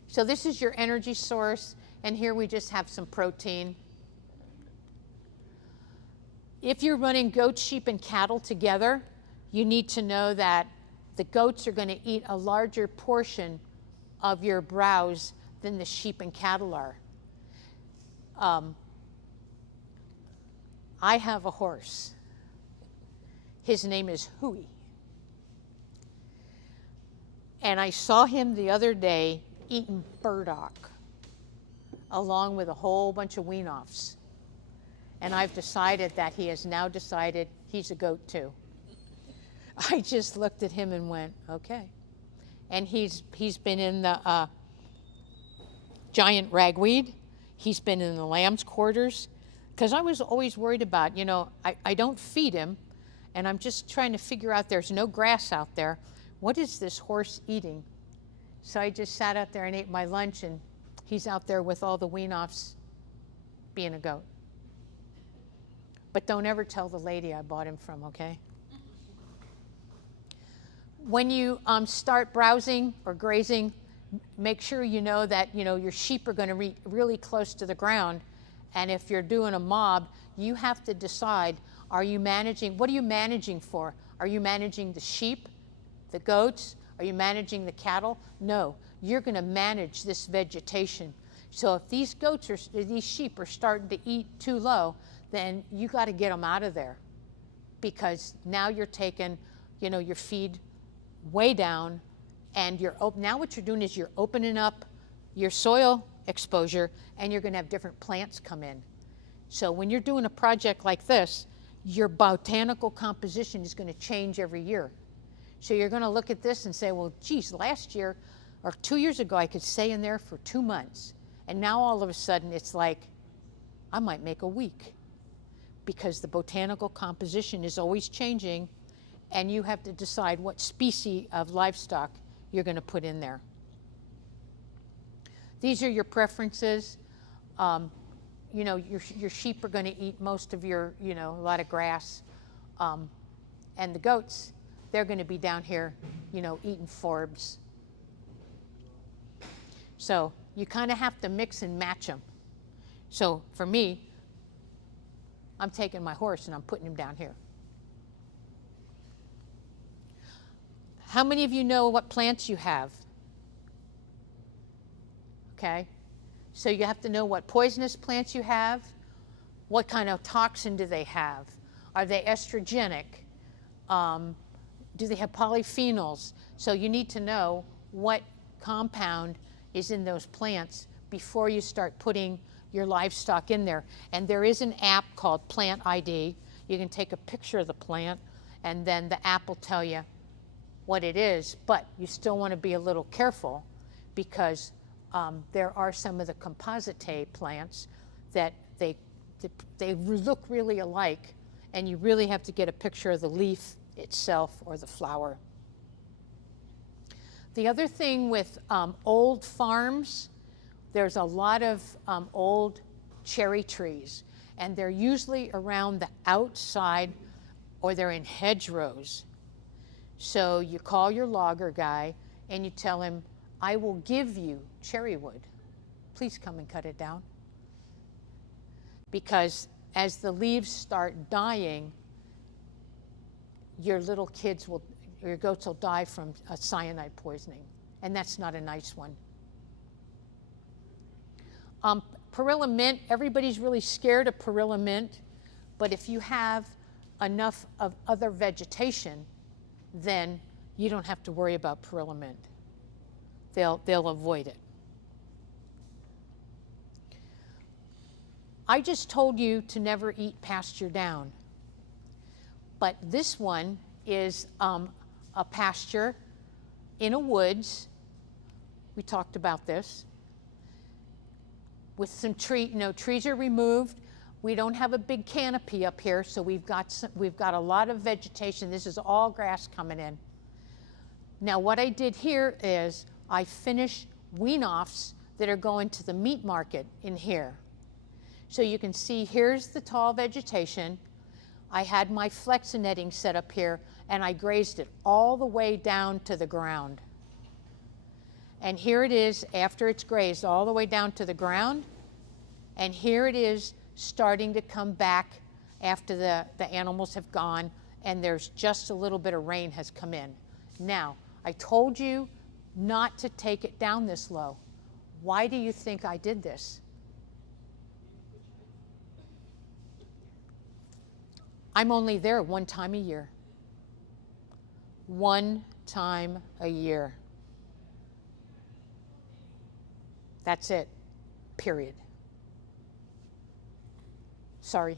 So this is your energy source, and here we just have some protein. If you're running goats, sheep, and cattle together, you need to know that the goats are going to eat a larger portion of your browse than the sheep and cattle are. I have a horse. His name is Huey. And I saw him the other day eating burdock along with a whole bunch of wean-offs. And I've decided that he has now decided he's a goat too. I just looked at him and went, okay. And he's been in the giant ragweed. He's been in the lamb's quarters. Because I was always worried about, I don't feed him, and I'm just trying to figure out, there's no grass out there. What is this horse eating? So I just sat out there and ate my lunch, and he's out there with all the wean-offs being a goat. But don't ever tell the lady I bought him from, okay? When you start browsing or grazing, make sure you know that your sheep are going to be really close to the ground. And if you're doing a mob, you have to decide, what are you managing for? Are you managing the sheep, the goats? Are you managing the cattle? No, you're going to manage this vegetation. So if these sheep are starting to eat too low, then you got to get them out of there, because now you're taking, your feed way down, and now what you're doing is you're opening up your soil exposure, and you're going to have different plants come in. So when you're doing a project like this, your botanical composition is going to change every year. So you're going to look at this and say, well, geez, last year or 2 years ago, I could stay in there for 2 months. And now all of a sudden it's like, I might make a week, because the botanical composition is always changing, and you have to decide what species of livestock you're going to put in there. These are your preferences. You know, your sheep are going to eat most of your, you know, a lot of grass. And the goats, they're going to be down here, you know, eating forbs. So you kind of have to mix and match them. So for me, I'm taking my horse and I'm putting him down here. How many of you know what plants you have? Okay, so you have to know what poisonous plants you have, what kind of toxin do they have, are they estrogenic, do they have polyphenols? So you need to know what compound is in those plants before you start putting your livestock in there. And there is an app called Plant ID. You can take a picture of the plant and then the app will tell you what it is, but you still want to be a little careful because there are some of the composite plants that they look really alike, and you really have to get a picture of the leaf itself or the flower. The other thing with old farms, there's a lot of old cherry trees, and they're usually around the outside or they're in hedgerows. So you call your logger guy and you tell him, I will give you cherry wood. Please come and cut it down. Because as the leaves start dying, your little kids will, your goats will die from a cyanide poisoning. And that's not a nice one. Perilla mint, everybody's really scared of perilla mint, but if you have enough of other vegetation, then you don't have to worry about perilla mint. They'll avoid it. I just told you to never eat pasture down, but this one is a pasture in a woods. We talked about this. With some trees are removed. We don't have a big canopy up here, so we've got a lot of vegetation. This is all grass coming in. Now what I did here is I finished wean-offs that are going to the meat market in here. So you can see here's the tall vegetation. I had my flexinetting set up here and I grazed it all the way down to the ground. And here it is after it's grazed all the way down to the ground. And here it is starting to come back after the animals have gone and there's just a little bit of rain has come in. Now, I told you not to take it down this low. Why do you think I did this? I'm only there one time a year. One time a year. That's it, period. Sorry.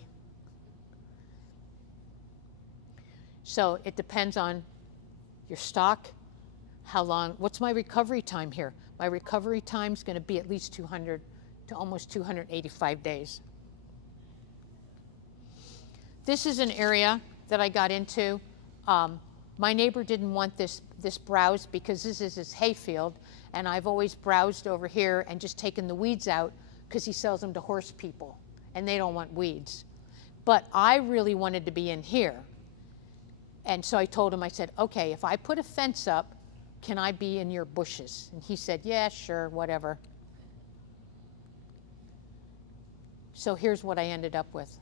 So it depends on your stock, how long, what's my recovery time here? My recovery time is going to be at least 200 to almost 285 days. This is an area that I got into. My neighbor didn't want this browse because this is his hayfield, and I've always browsed over here and just taken the weeds out because he sells them to horse people, and they don't want weeds. But I really wanted to be in here. And so I told him, I said, okay, if I put a fence up, can I be in your bushes? And he said, yeah, sure, whatever. So here's what I ended up with.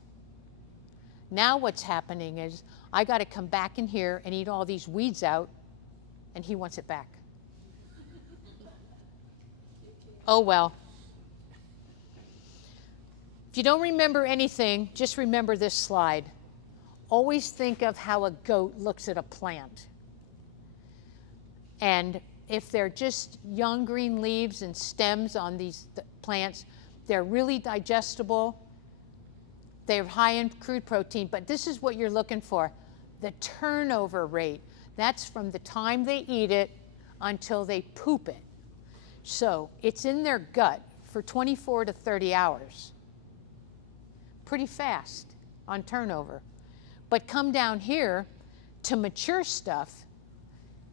Now what's happening is I got to come back in here and eat all these weeds out, and he wants it back. Oh well. If you don't remember anything, just remember this slide. Always think of how a goat looks at a plant. And if they're just young green leaves and stems on these plants, they're really digestible. They're high in crude protein, but this is what you're looking for. The turnover rate. That's from the time they eat it until they poop it. So it's in their gut for 24 to 30 hours. Pretty fast on turnover. But come down here, To mature stuff,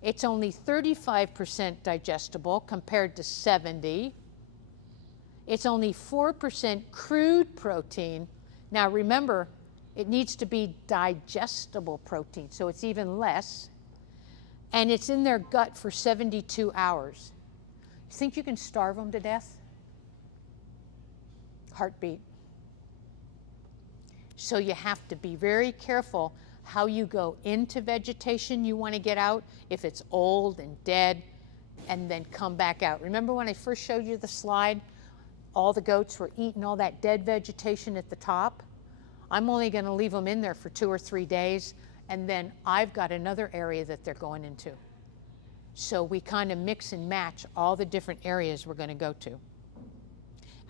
it's only 35% digestible compared to 70. It's only 4% crude protein. Now remember, it needs to be digestible protein, so it's even less. And it's in their gut for 72 hours. You think you can starve them to death? Heartbeat. So you have to be very careful how you go into vegetation you want to get out, if it's old and dead, and then come back out. Remember when I first showed you the slide? All the goats were eating all that dead vegetation at the top. I'm only going to leave them in there for 2 or 3 days, and then I've got another area that they're going into. So we kind of mix and match all the different areas we're going to go to.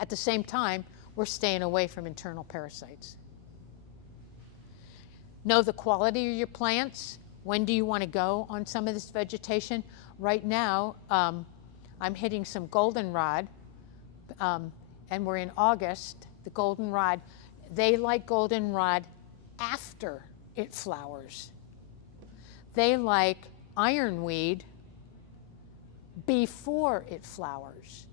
At the same time, we're staying away from internal parasites. Know the quality of your plants. When do you want to go on some of this vegetation? Right now, I'm hitting some goldenrod, and we're in August. The goldenrod, they like goldenrod after it flowers. They like ironweed before it flowers.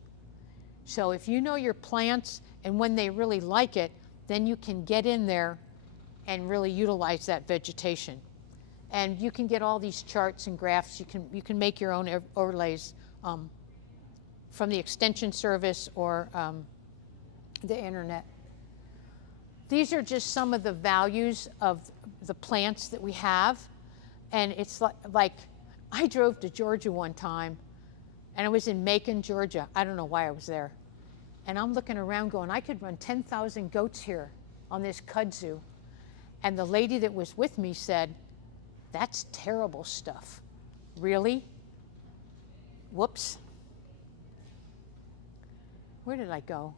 So if you know your plants and when they really like it, then you can get in there and really utilize that vegetation. And you can get all these charts and graphs. You can make your own overlays from the Extension Service or the internet. These are just some of the values of the plants that we have. And it's like I drove to Georgia one time, and I was in Macon, Georgia. I don't know why I was there. And I'm looking around going, I could run 10,000 goats here on this kudzu. And the lady that was with me said, that's terrible stuff. Really? Whoops. Where did I go?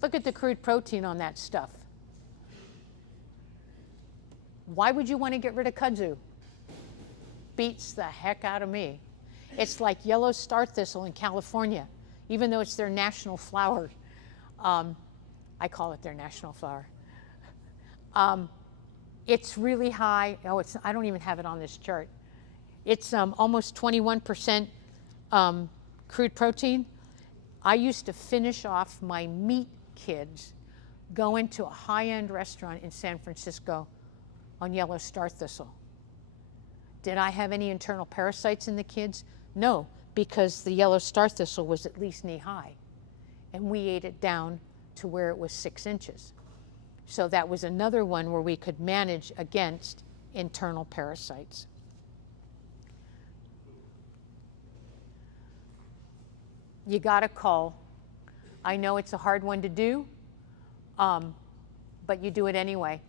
Look at the crude protein on that stuff. Why would you want to get rid of kudzu? Beats the heck out of me. It's like yellow star thistle in California, even though it's their national flower. I call it their national flower. It's really high. Oh, I don't even have it on this chart. It's almost 21% crude protein. I used to finish off my meat kids going to a high-end restaurant in San Francisco on yellow star thistle. Did I have any internal parasites in the kids? No, because the yellow star thistle was at least knee-high, and we ate it down to where it was 6 inches. So that was another one where we could manage against internal parasites. You gotta cull. I know it's a hard one to do, but you do it anyway.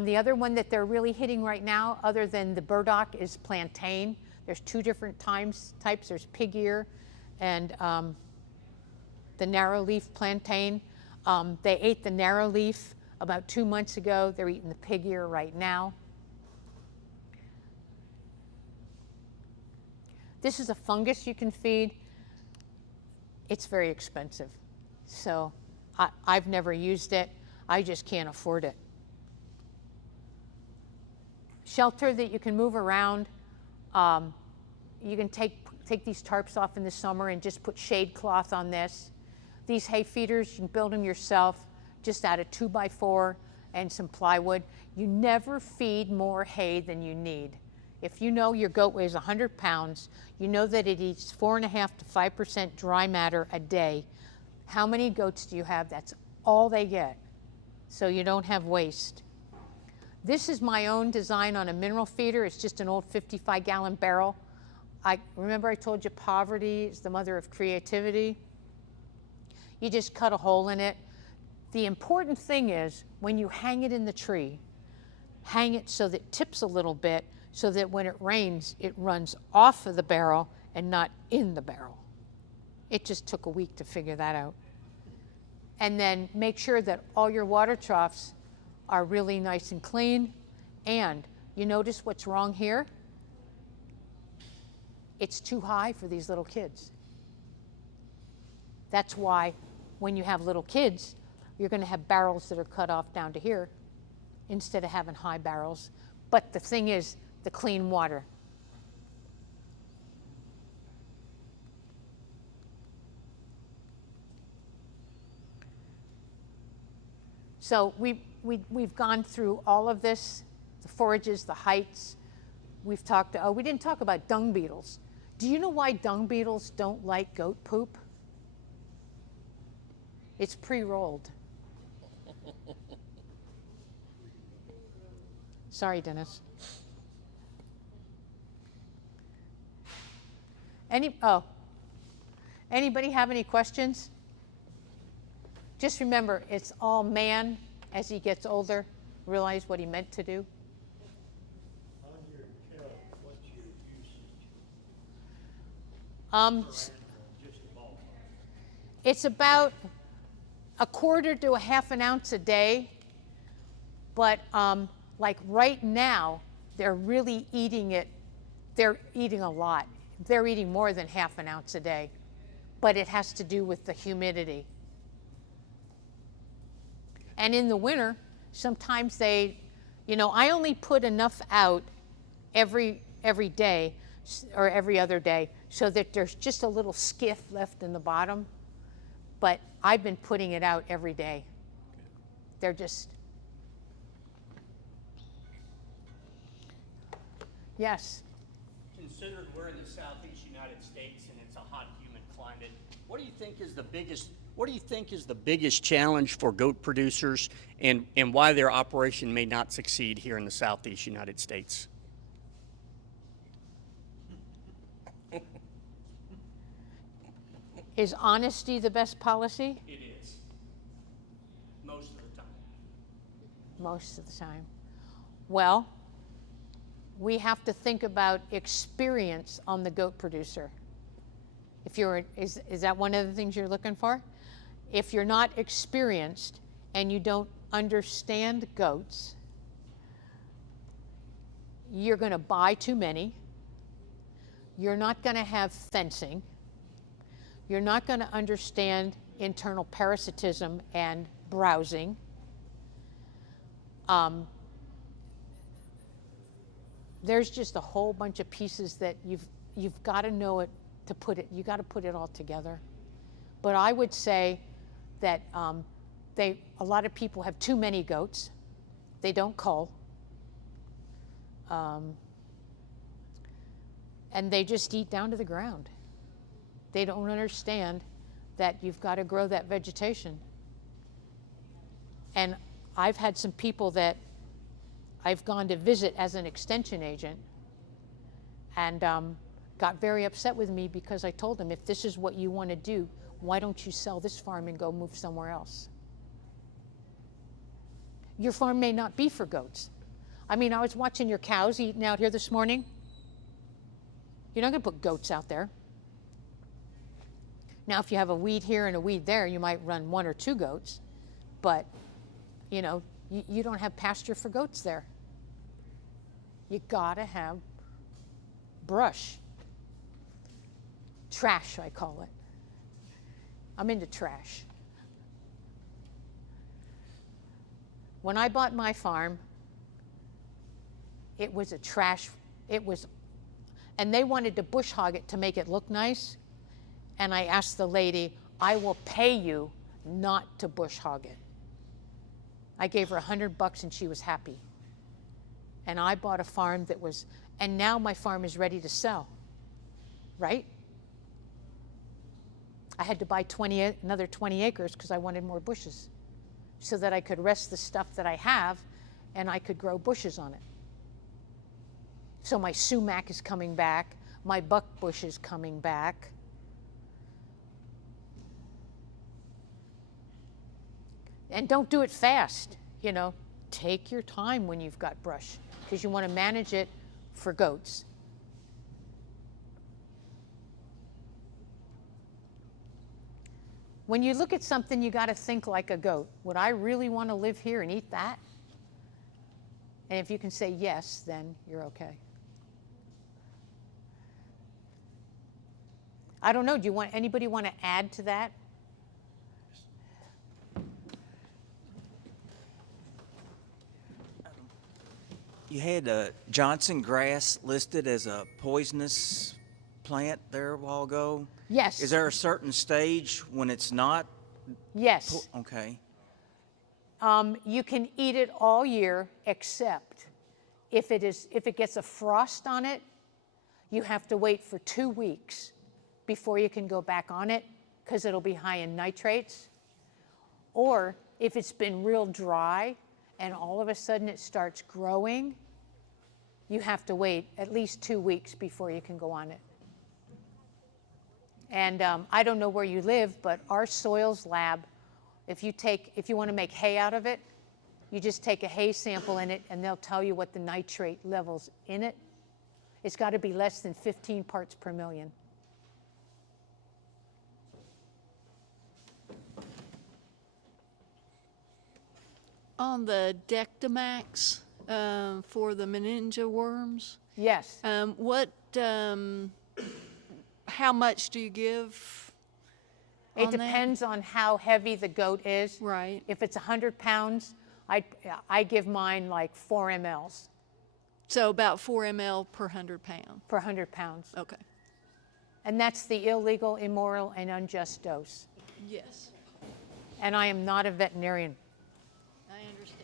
The other one that they're really hitting right now, other than the burdock, is plantain. There's 2 different types. There's pig ear and the narrow leaf plantain. They ate the narrow leaf about 2 months ago. They're eating the pig ear right now. This is a fungus you can feed. It's very expensive. So I've never used it. I just can't afford it. Shelter that you can move around. You can take these tarps off in the summer and just put shade cloth on this. These hay feeders, you can build them yourself, just out of 2x4 and some plywood. You never feed more hay than you need. If you know your goat weighs 100 pounds, you know that it eats 4.5% to 5% dry matter a day. How many goats do you have? That's all they get. So you don't have waste. This is my own design on a mineral feeder. It's just an old 55-gallon barrel. Remember I told you poverty is the mother of creativity? You just cut a hole in it. The important thing is when you hang it in the tree, hang it so that it tips a little bit so that when it rains, it runs off of the barrel and not in the barrel. It just took a week to figure that out. And then make sure that all your water troughs are really nice and clean. And you notice what's wrong here? It's too high for these little kids. That's why when you have little kids, you're going to have barrels that are cut off down to here. instead of having high barrels. But the thing is, the clean water. So we've gone through all of this, the forages, the heights. We've talked, we didn't talk about dung beetles. Do you know why dung beetles don't like goat poop? It's pre-rolled. Sorry, Dennis. Anybody have any questions? Just remember, it's all man as he gets older, realize what he meant to do. On your kelp, what's your usage? Just a ballpark. It's about a quarter to a half an ounce a day, but like right now, they're really eating it. They're eating a lot. They're eating more than half an ounce a day, but it has to do with the humidity. And in the winter, sometimes they, I only put enough out every day or every other day so that there's just a little skiff left in the bottom. But I've been putting it out every day. They're just, yes. Considered we're in the southeast United States and it's a hot, humid climate, what do you think is the biggest challenge for goat producers, and why their operation may not succeed here in the southeast United States? Is honesty the best policy? It is. Most of the time. Most of the time. Well, we have to think about experience on the goat producer. If you're, is that one of the things you're looking for? If you're not experienced and you don't understand goats, you're going to buy too many. You're not going to have fencing. You're not going to understand internal parasitism and browsing. There's just a whole bunch of pieces that you've got to know it to put it. You got to put it all together. But I would say that a lot of people have too many goats. They don't cull. And they just eat down to the ground. They don't understand that you've got to grow that vegetation. And I've had some people that I've gone to visit as an extension agent and got very upset with me because I told them, if this is what you want to do, why don't you sell this farm and go move somewhere else? Your farm may not be for goats. I mean, I was watching your cows eating out here this morning. You're not going to put goats out there. Now, if you have a weed here and a weed there, you might run 1 or 2 goats, but you don't have pasture for goats there. You gotta have brush. Trash, I call it. I'm into trash. When I bought my farm, it was a trash, and they wanted to bush hog it to make it look nice. And I asked the lady, I will pay you not to bush hog it. I gave her $100 and she was happy. And I bought a farm that was, and now my farm is ready to sell, right? I had to buy another 20 acres because I wanted more bushes so that I could rest the stuff that I have and I could grow bushes on it. So my sumac is coming back, my buckbush is coming back. And don't do it fast, Take your time when you've got brush because you want to manage it for goats. When you look at something, you got to think like a goat. Would I really want to live here and eat that? And if you can say yes, then you're okay. I don't know, anybody want to add to that? You had Johnson grass listed as a poisonous plant there a while ago. Yes. Is there a certain stage when it's not? Yes. Okay. You can eat it all year except if it gets a frost on it, you have to wait for 2 weeks before you can go back on it because it'll be high in nitrates. Or if it's been real dry and all of a sudden it starts growing, you have to wait at least 2 weeks before you can go on it. And I don't know where you live, but our soils lab, if you want to make hay out of it, you just take a hay sample in it and they'll tell you what the nitrate levels in it. It's got to be less than 15 parts per million. On the Dectomax for the meningia worms, Yes. how much do you give It on that? depends on how heavy the goat is. Right. If it's 100 pounds, I give mine like 4 mLs So about 4 ml per 100 pound. per 100 pounds. Okay. And that's the illegal, immoral, and unjust dose. Yes, And I am not a veterinarian. I understand.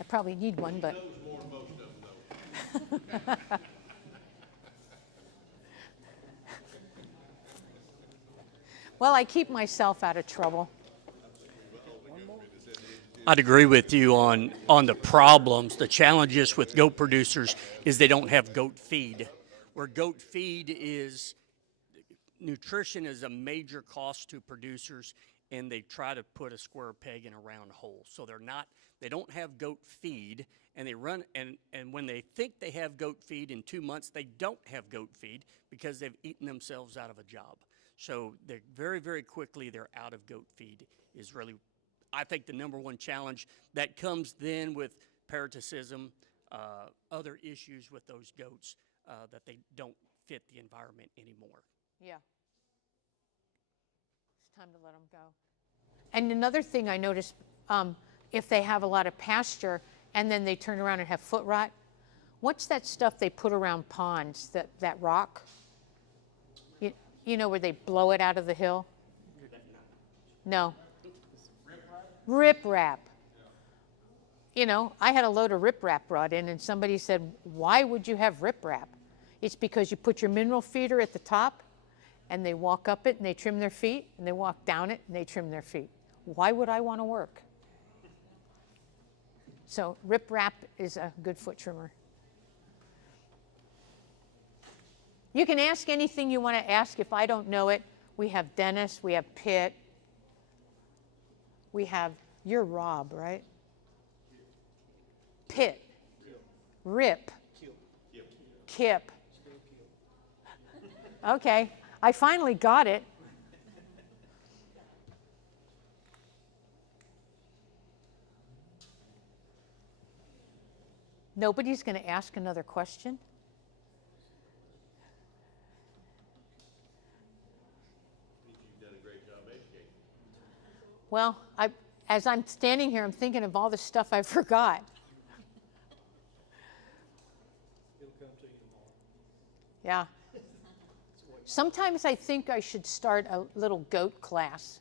I probably need one, but. Well, I keep myself out of trouble. I'd agree with you on the problems. The challenges with goat producers is they don't have goat feed. Where goat feed is, nutrition is a major cost to producers, and they try to put a square peg in a round hole. So they don't have goat feed, and they run, and when they think they have goat feed in 2 months, they don't have goat feed because they've eaten themselves out of a job. So they're very, very quickly, they're out of goat feed is really, I think, the number one challenge. That comes then with parasitism, other issues with those goats, that they don't fit the environment anymore. Yeah. It's time to let them go. And another thing I noticed, if they have a lot of pasture and then they turn around and have foot rot, what's that stuff they put around ponds, that rock? You know, where they blow it out of the hill? No. Riprap. You know, I had a load of riprap brought in, and somebody said, why would you have riprap? It's because you put your mineral feeder at the top, and they walk up it, and they trim their feet, and they walk down it, and they trim their feet. Why would I want to work? So riprap is a good foot trimmer. You can ask anything you want to ask. If I don't know it, we have Dennis, we have Pitt, we have, you're Rob, right? Pitt, Rip, Kip. Okay, I finally got it. Nobody's going to ask another question? Well, as I'm standing here, I'm thinking of all the stuff I forgot. It'll come to you tomorrow. Yeah. Sometimes I think I should start a little goat class.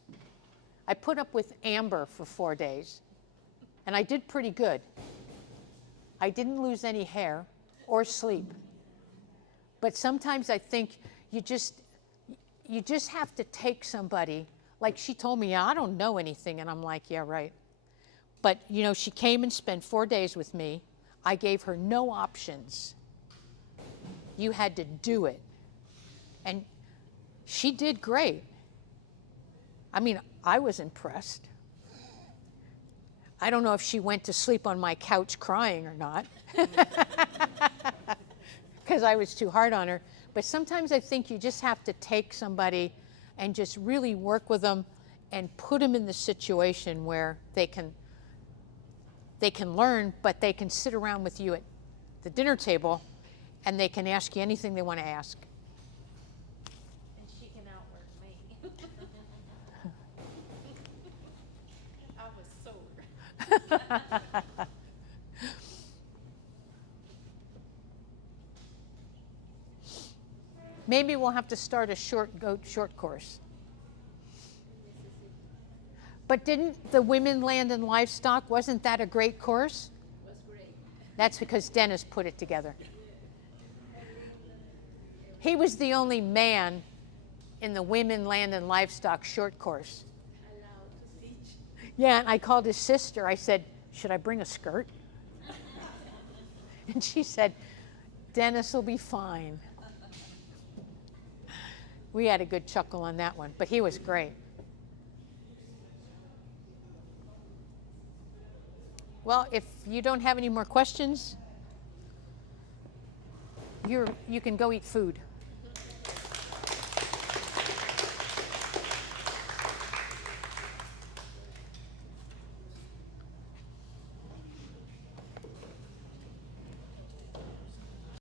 I put up with Amber for 4 days, and I did pretty good. I didn't lose any hair or sleep. But sometimes I think you just have to take somebody. Like she told me, I don't know anything, and I'm like, yeah, right. But you know, she came and spent 4 days with me. I gave her no options. You had to do it. And she did great. I mean, I was impressed. I don't know if she went to sleep on my couch crying or not, because I was too hard on her. But sometimes I think you just have to take somebody and just really work with them and put them in the situation where they can learn, but they can sit around with you at the dinner table and they can ask you anything they want to ask. And she can outwork me. I was sore. Maybe we'll have to start a goat short course. But didn't the Women, Land, and Livestock, wasn't that a great course? It was great. That's because Dennis put it together. He was the only man in the Women, Land, and Livestock short course. Allowed to teach. Yeah, and I called his sister. I said, should I bring a skirt? And she said, Dennis will be fine. We had a good chuckle on that one, but he was great. Well, if you don't have any more questions, you can go eat food.